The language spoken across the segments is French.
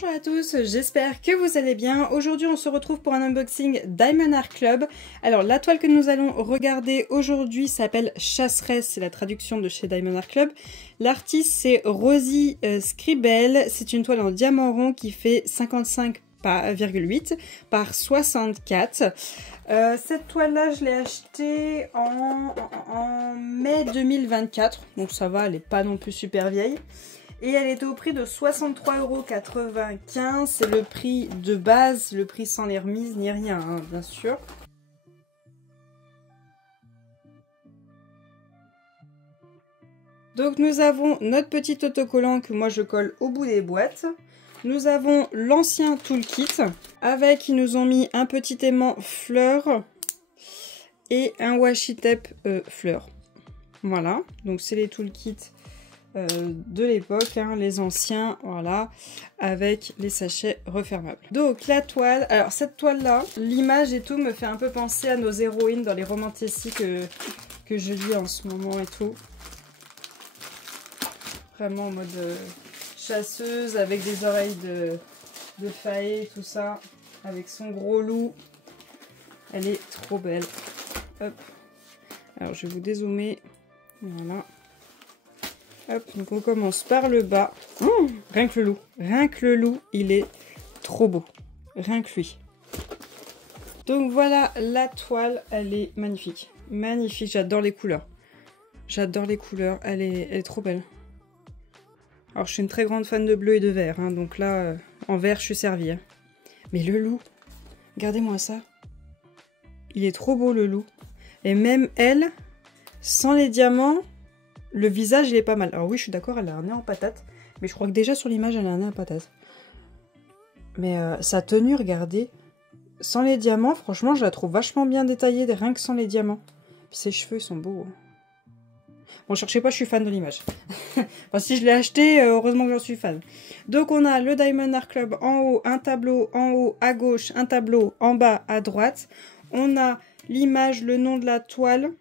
Bonjour à tous, j'espère que vous allez bien. Aujourd'hui on se retrouve pour un unboxing Diamond Art Club. Alors la toile que nous allons regarder aujourd'hui s'appelle Chasseresse, c'est la traduction de chez Diamond Art Club. L'artiste c'est Rosie Scribel, c'est une toile en diamant rond qui fait 55,8 par 64. Cette toile là je l'ai achetée en mai 2024, donc ça va, elle n'est pas non plus super vieille. Et elle était au prix de 63,95 €. C'est le prix de base, le prix sans les remises ni rien, hein, bien sûr. Donc nous avons notre petit autocollant que moi je colle au bout des boîtes. Nous avons l'ancien toolkit avec, ils nous ont mis un petit aimant fleur et un washi tape fleur. Voilà, donc c'est les toolkits de l'époque, hein, les anciens, voilà, avec les sachets refermables. Donc la toile, alors cette toile là, l'image et tout me fait un peu penser à nos héroïnes dans les romans Tessie que je lis en ce moment et tout. Vraiment en mode chasseuse avec des oreilles de faille, tout ça, avec son gros loup. Elle est trop belle. Hop. Alors je vais vous dézoomer, voilà. Hop, donc on commence par le bas. Rien que le loup, il est trop beau. Rien que lui. Donc voilà, la toile, elle est magnifique. Magnifique, j'adore les couleurs. J'adore les couleurs, elle est trop belle. Alors je suis une très grande fan de bleu et de vert, hein, donc là, en vert, je suis servie. Hein. Mais le loup, regardez-moi ça. Il est trop beau le loup. Et même elle, sans les diamants... Le visage, il est pas mal. Alors oui, je suis d'accord, elle a un nez en patate. Mais je crois que déjà sur l'image, elle a un nez en patate. Mais sa tenue, regardez. Sans les diamants, franchement, je la trouve vachement bien détaillée, rien que sans les diamants. Puis ses cheveux, ils sont beaux. Hein. Bon, cherchez pas, je suis fan de l'image. Enfin, si je l'ai acheté, heureusement que j'en suis fan. Donc, on a le Diamond Art Club en haut, un tableau en haut à gauche, un tableau en bas à droite. On a l'image, le nom de la toile.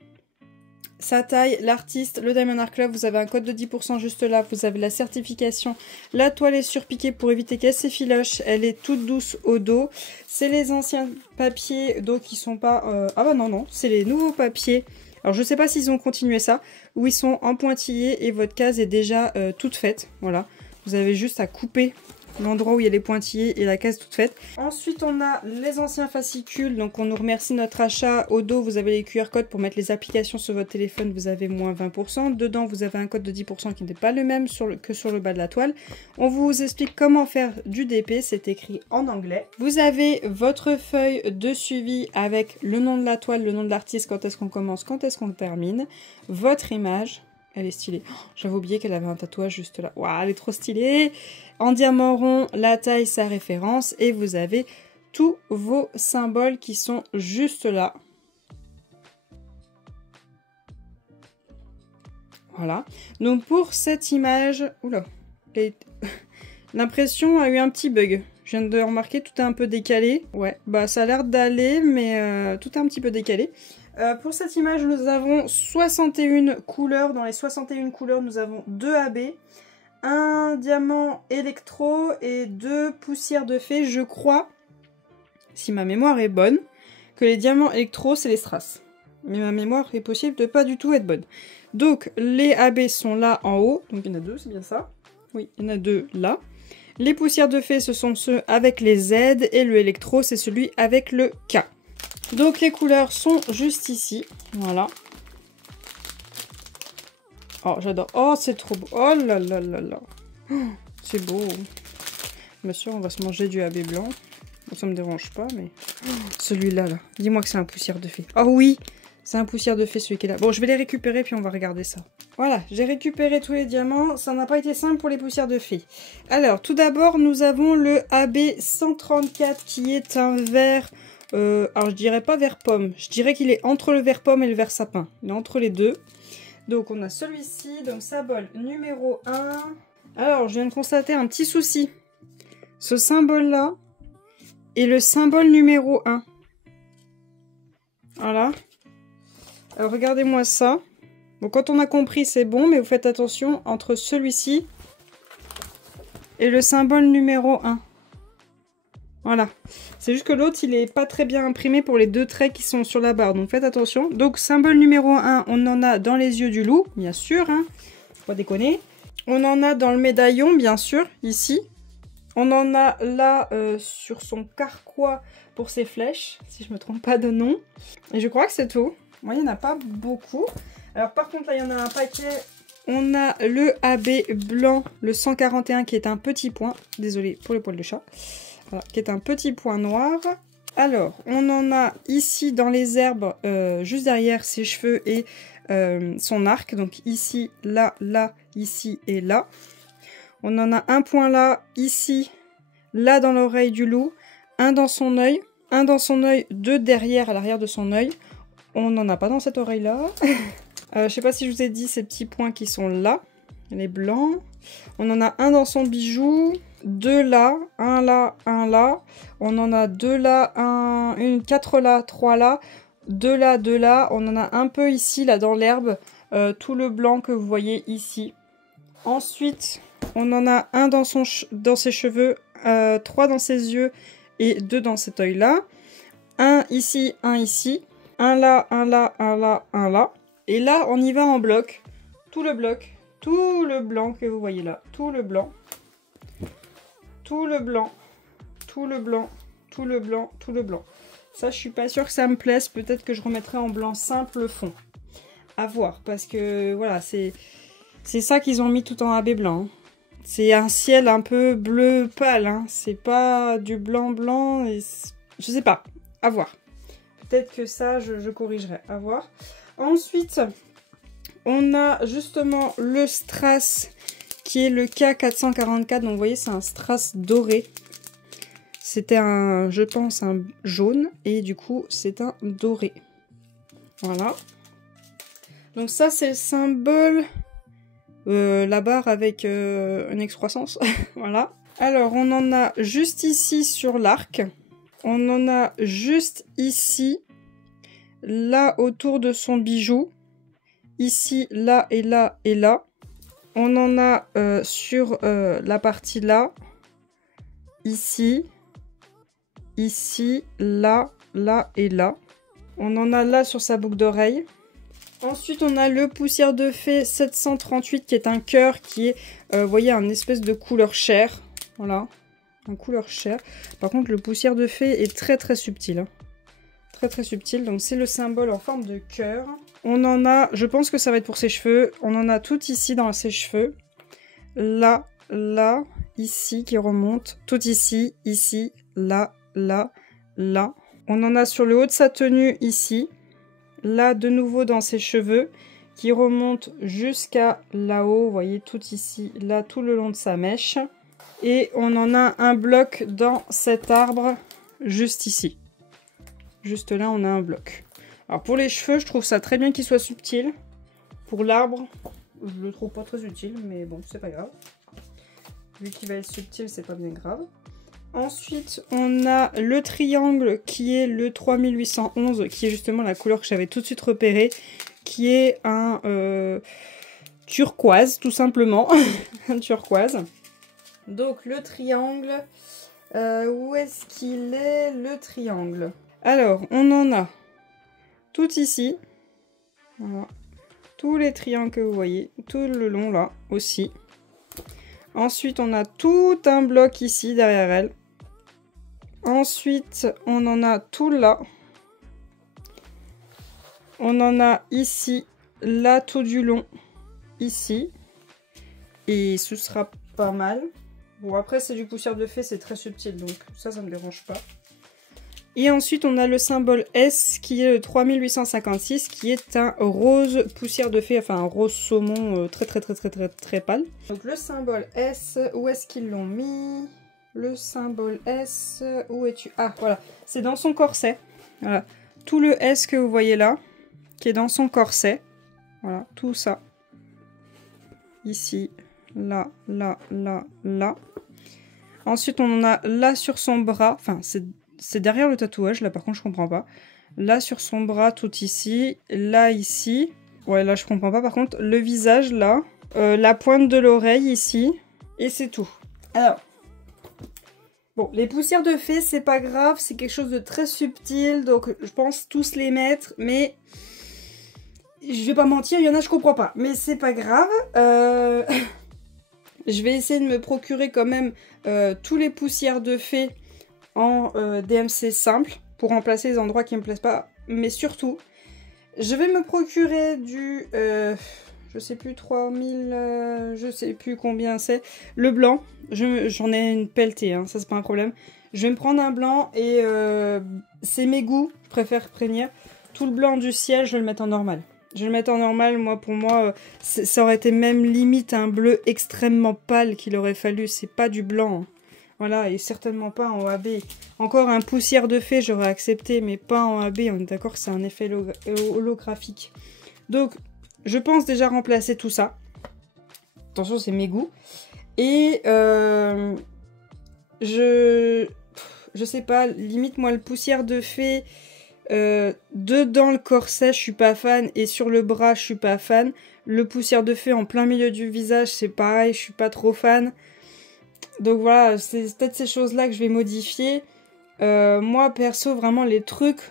Sa taille, l'artiste, le Diamond Art Club, vous avez un code de 10% juste là, vous avez la certification. La toile est surpiquée pour éviter qu'elle s'effiloche, elle est toute douce au dos. C'est les anciens papiers, donc qui sont pas... Ah bah non, c'est les nouveaux papiers. Alors je sais pas s'ils ont continué ça, où ils sont en pointillés et votre case est déjà toute faite. Voilà, vous avez juste à couper l'endroit où il y a les pointillés et la case toute faite. Ensuite, on a les anciens fascicules. Donc, on nous remercie notre achat. Au dos, vous avez les QR codes pour mettre les applications sur votre téléphone. Vous avez moins 20%. Dedans, vous avez un code de 10% qui n'est pas le même que sur le bas de la toile. On vous explique comment faire du DP. C'est écrit en anglais. Vous avez votre feuille de suivi avec le nom de la toile, le nom de l'artiste, quand est-ce qu'on commence, quand est-ce qu'on termine. Votre image. Elle est stylée. Oh, j'avais oublié qu'elle avait un tatouage juste là. Waouh, elle est trop stylée. En diamant rond, la taille, sa référence. Et vous avez tous vos symboles qui sont juste là. Voilà. Donc pour cette image... Oula. L'impression a eu un petit bug. Je viens de remarquer, tout est un peu décalé. Ouais, bah ça a l'air d'aller, mais tout est un petit peu décalé. Pour cette image, nous avons 61 couleurs. Dans les 61 couleurs, nous avons 2 AB, un diamant électro et 2 poussières de fée. Je crois, si ma mémoire est bonne, que les diamants électro, c'est les strass. Mais ma mémoire est possible de pas du tout être bonne. Donc, les AB sont là en haut. Donc, il y en a 2, c'est bien ça? Oui, il y en a 2 là. Les poussières de fée, ce sont ceux avec les Z. Et le électro, c'est celui avec le K. Donc les couleurs sont juste ici, voilà. Oh j'adore, oh c'est trop beau, oh là là là là, oh, c'est beau. Bien sûr on va se manger du AB blanc, bon, ça me dérange pas mais... Oh, celui-là, là. Dis-moi que c'est un poussière de fée. Oh oui, c'est un poussière de fée celui qui est là. Bon je vais les récupérer puis on va regarder ça. Voilà, j'ai récupéré tous les diamants, ça n'a pas été simple pour les poussières de fée. Alors tout d'abord nous avons le AB 134 qui est un vert... alors je dirais pas vert pomme, je dirais qu'il est entre le vert pomme et le vert sapin. Il est entre les deux. Donc on a celui-ci, donc symbole numéro 1. Alors je viens de constater un petit souci. Ce symbole-là est le symbole numéro 1. Voilà. Alors regardez-moi ça. Bon quand on a compris c'est bon, mais vous faites attention entre celui-ci et le symbole numéro 1. Voilà. C'est juste que l'autre, il est pas très bien imprimé pour les 2 traits qui sont sur la barre. Donc faites attention. Donc symbole numéro 1, on en a dans les yeux du loup, bien sûr. Hein. Faut pas déconner. On en a dans le médaillon, bien sûr, ici. On en a là sur son carquois pour ses flèches, si je me trompe pas de nom. Et je crois que c'est tout. Moi, il n'y en a pas beaucoup. Alors par contre, là, il y en a un paquet. On a le AB blanc, le 141, qui est un petit point. Désolée pour le poil de chat. Voilà, qui est un petit point noir. Alors, on en a ici dans les herbes, juste derrière ses cheveux et son arc. Donc ici, là, là, ici et là. On en a un point là, ici, là dans l'oreille du loup. Un dans son œil. Un dans son œil, 2 derrière, à l'arrière de son œil. On n'en a pas dans cette oreille-là. Je sais pas si je vous ai dit ces petits points qui sont là. Les blancs. On en a un dans son bijou. 2 là, 1 là, 1 là. On en a 2 là, 4 là, 3 là. 2 là, 2 là. On en a un peu ici, là, dans l'herbe. Tout le blanc que vous voyez ici. Ensuite, on en a un dans ses cheveux, 3 dans ses yeux et 2 dans cet œil-là. Un ici, 1 ici. 1 là, 1 là, 1 là, 1 là. Et là, on y va en bloc. Tout le bloc. Tout le blanc que vous voyez là. Tout le blanc. Tout le blanc, tout le blanc, tout le blanc, tout le blanc. Ça, je suis pas sûre que ça me plaise. Peut-être que je remettrai en blanc simple le fond. À voir, parce que voilà, c'est ça qu'ils ont mis tout en AB blanc. Hein. C'est un ciel un peu bleu pâle. Hein. C'est pas du blanc blanc. Et je sais pas. À voir. Peut-être que ça, je corrigerai. À voir. Ensuite, on a justement le strass qui est le K444. Donc vous voyez, c'est un strass doré. C'était un, je pense, un jaune. Et du coup, c'est un doré. Voilà. Donc ça, c'est le symbole. La barre avec une excroissance. Voilà. Alors, on en a juste ici sur l'arc. On en a juste ici. Là, autour de son bijou. Ici, là et là et là. On en a sur la partie là, ici, ici, là, là et là. On en a là sur sa boucle d'oreille. Ensuite, on a le poussière de fée 738 qui est un cœur qui est, vous voyez, un espèce de couleur chair. Voilà, un couleur chair. Par contre, le poussière de fée est très très subtil. Hein. Très très subtil, donc c'est le symbole en forme de cœur. On en a, je pense que ça va être pour ses cheveux, on en a tout ici dans ses cheveux. Là, là, ici qui remonte, tout ici, ici, là, là, là. On en a sur le haut de sa tenue ici, là de nouveau dans ses cheveux, qui remonte jusqu'à là-haut, vous voyez tout ici, là tout le long de sa mèche. Et on en a un bloc dans cet arbre, juste ici. Juste là, on a un bloc. Alors pour les cheveux, je trouve ça très bien qu'il soit subtil. Pour l'arbre, je le trouve pas très utile, mais bon, c'est pas grave. Vu qu'il va être subtil, c'est pas bien grave. Ensuite, on a le triangle qui est le 3811, qui est justement la couleur que j'avais tout de suite repérée, qui est un turquoise, tout simplement. Un turquoise. Donc le triangle, où est-ce qu'il est le triangle? Alors, on en a tout ici. Voilà. Tous les triangles que vous voyez, tout le long là aussi. Ensuite, on a tout un bloc ici derrière elle. Ensuite, on en a tout là. On en a ici, là tout du long, ici. Et ce sera pas mal. Bon, après, c'est du poussière de fée, c'est très subtil, donc ça me dérange pas. Et ensuite, on a le symbole S qui est le 3856, qui est un rose poussière de fée, enfin un rose saumon très pâle. Donc le symbole S, où est-ce qu'ils l'ont mis? Le symbole S, où es-tu? Ah, voilà, c'est dans son corset. Voilà, tout le S que vous voyez là, qui est dans son corset. Voilà, tout ça. Ici, là, là, là, là. Ensuite, on en a là sur son bras, enfin, c'est derrière le tatouage, là par contre je comprends pas. Là sur son bras, tout ici. Là ici. Ouais, là je comprends pas par contre. Le visage là. La pointe de l'oreille ici. Et c'est tout. Alors, Bon, les poussières de fée, c'est pas grave, c'est quelque chose de très subtil, donc je pense tous les mettre, mais je vais pas mentir, il y en a je comprends pas, mais c'est pas grave. Je vais essayer de me procurer quand même tous les poussières de fée en DMC simple pour remplacer les endroits qui me plaisent pas, mais surtout, je vais me procurer du, je sais plus, 3000, je sais plus combien c'est, le blanc. J'en ai une pelletée, hein, ça c'est pas un problème. Je vais me prendre un blanc et c'est mes goûts, je préfère prévenir. Tout le blanc du ciel, je vais le mettre en normal. Je vais le mettre en normal, moi pour moi, ça aurait été même limite un bleu extrêmement pâle qu'il aurait fallu, c'est pas du blanc. Hein. Voilà, et certainement pas en AB. Encore un poussière de fée, j'aurais accepté, mais pas en AB, on est d'accord que c'est un effet holographique. Donc, je pense déjà remplacer tout ça. Attention, c'est mes goûts. Et je sais pas, limite moi le poussière de fée, dedans le corset je suis pas fan et sur le bras je suis pas fan. Le poussière de fée en plein milieu du visage c'est pareil, je suis pas trop fan. Donc voilà, c'est peut-être ces choses là que je vais modifier. Moi perso vraiment les trucs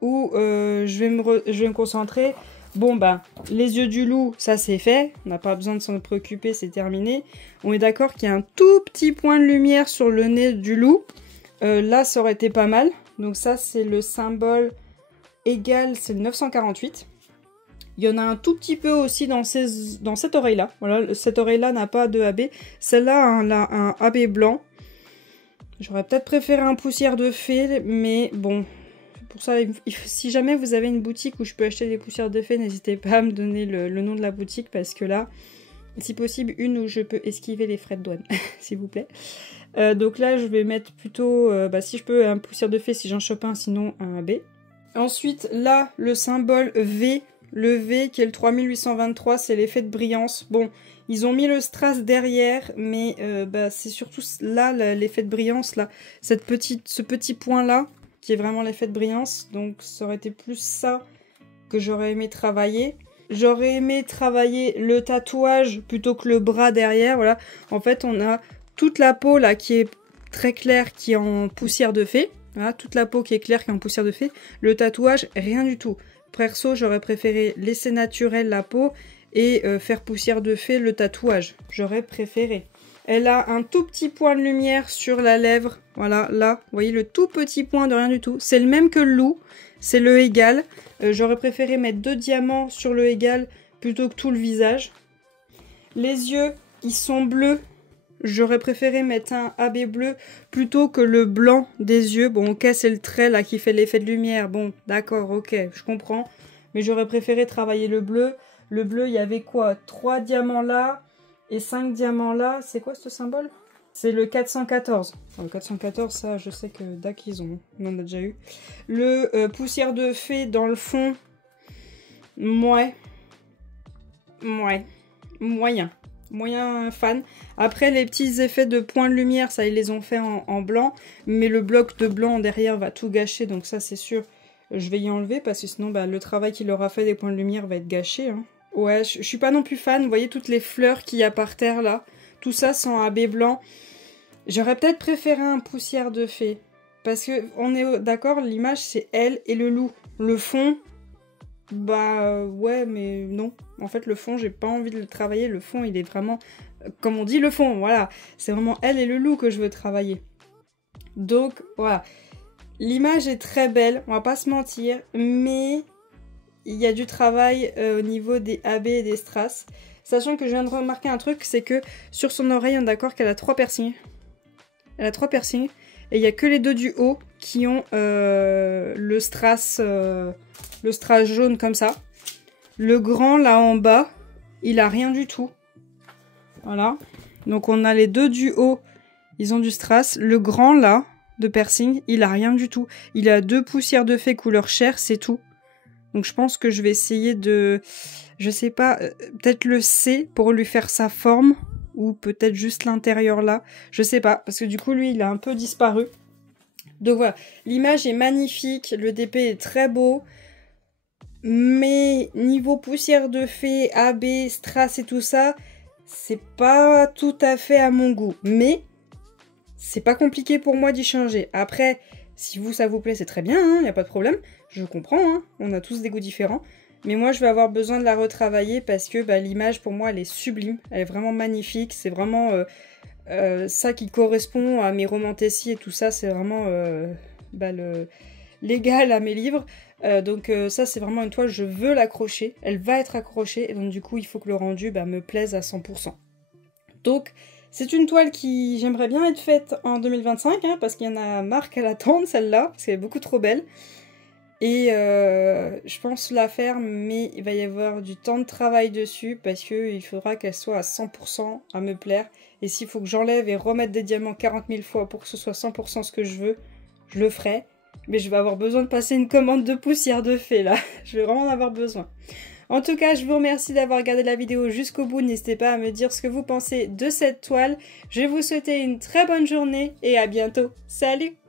où je vais me concentrer. Bon bah, les yeux du loup, ça c'est fait, on n'a pas besoin de s'en préoccuper, c'est terminé. On est d'accord qu'il y a un tout petit point de lumière sur le nez du loup. Là, ça aurait été pas mal. Donc ça, c'est le symbole égal, c'est le 948. Il y en a un tout petit peu aussi dans cette oreille-là. Voilà, cette oreille-là n'a pas de AB. Celle-là a un AB blanc. J'aurais peut-être préféré un poussière de fée, mais bon... Pour ça, si jamais vous avez une boutique où je peux acheter des poussières de fée, n'hésitez pas à me donner le nom de la boutique parce que là, si possible, une où je peux esquiver les frais de douane, s'il vous plaît. Donc là, je vais mettre plutôt, si je peux, un poussière de fée si j'en chope un, sinon un AB. Ensuite, là, le symbole V, le V qui est le 3823, c'est l'effet de brillance. Bon, ils ont mis le strass derrière, mais c'est surtout là l'effet de brillance, là, ce petit point-là, qui est vraiment l'effet de brillance, donc ça aurait été plus ça que j'aurais aimé travailler. J'aurais aimé travailler le tatouage plutôt que le bras derrière, voilà. En fait, on a toute la peau là qui est très claire, qui est en poussière de fée. Voilà, toute la peau qui est claire, qui est en poussière de fée. Le tatouage, rien du tout. Perso, j'aurais préféré laisser naturel la peau et faire poussière de fée le tatouage. J'aurais préféré. Elle a un tout petit point de lumière sur la lèvre. Voilà, là, vous voyez le tout petit point de rien du tout. C'est le même que le loup, c'est le égal. J'aurais préféré mettre 2 diamants sur le égal plutôt que tout le visage. Les yeux, ils sont bleus. J'aurais préféré mettre un AB bleu plutôt que le blanc des yeux. Bon, ok, c'est le trait là qui fait l'effet de lumière. Bon, d'accord, ok, je comprends. Mais j'aurais préféré travailler le bleu. Le bleu, il y avait quoi? 3 diamants là. Et 5 diamants là, c'est quoi ce symbole? C'est le 414. Le 414, ça, je sais que DAC, on en a déjà eu. Le poussière de fée dans le fond, moyen. Moyen fan. Après, les petits effets de points de lumière, ça, ils les ont fait en blanc. Mais le bloc de blanc derrière va tout gâcher, donc ça, c'est sûr, je vais y enlever, parce que sinon, le travail qu'il aura fait des points de lumière va être gâché, hein. Ouais, je suis pas non plus fan. Vous voyez toutes les fleurs qu'il y a par terre là. Tout ça sans AB blanc. J'aurais peut-être préféré un poussière de fée. Parce que on est d'accord, l'image c'est elle et le loup. Le fond, ouais, mais non. En fait, le fond, j'ai pas envie de le travailler. Le fond, il est vraiment, comme on dit, le fond. Voilà, c'est vraiment elle et le loup que je veux travailler. Donc voilà, l'image est très belle. On va pas se mentir, mais il y a du travail au niveau des AB et des strass. Sachant que je viens de remarquer un truc, c'est que sur son oreille, on est d'accord qu'elle a 3 piercings. Elle a 3 piercings. Et il n'y a que les 2 du haut qui ont le strass jaune comme ça. Le grand, là en bas, il a rien du tout. Voilà. Donc on a les 2 du haut, ils ont du strass. Le grand, là, de piercing, il a rien du tout. Il a 2 poussières de fée couleur chair, c'est tout. Donc je pense que je vais essayer de, je sais pas, peut-être le C pour lui faire sa forme, ou peut-être juste l'intérieur là, je sais pas, parce que du coup lui il a un peu disparu. Donc voilà, l'image est magnifique, le DP est très beau, mais niveau poussière de fée, AB, strass et tout ça, c'est pas tout à fait à mon goût, mais c'est pas compliqué pour moi d'y changer. Après, si vous, ça vous plaît, c'est très bien, il n'y a pas de problème. Je comprends, hein, on a tous des goûts différents. Mais moi, je vais avoir besoin de la retravailler parce que bah, l'image, pour moi, elle est sublime. Elle est vraiment magnifique. C'est vraiment ça qui correspond à mes romantécies et tout ça. C'est vraiment l'égal à mes livres. Donc ça, c'est vraiment une toile, je veux l'accrocher. Elle va être accrochée. Et donc, du coup, il faut que le rendu me plaise à 100%. Donc, c'est une toile qui j'aimerais bien être faite en 2025, hein, parce qu'il y en a marre qu'elle attende, celle-là, parce qu'elle est beaucoup trop belle. Et je pense la faire, mais il va y avoir du temps de travail dessus parce qu'il faudra qu'elle soit à 100% à me plaire. Et s'il faut que j'enlève et remette des diamants 40 000 fois pour que ce soit 100% ce que je veux, je le ferai. Mais je vais avoir besoin de passer une commande de poussière de fée là. Je vais vraiment en avoir besoin. En tout cas, je vous remercie d'avoir regardé la vidéo jusqu'au bout. N'hésitez pas à me dire ce que vous pensez de cette toile. Je vais vous souhaiter une très bonne journée et à bientôt. Salut!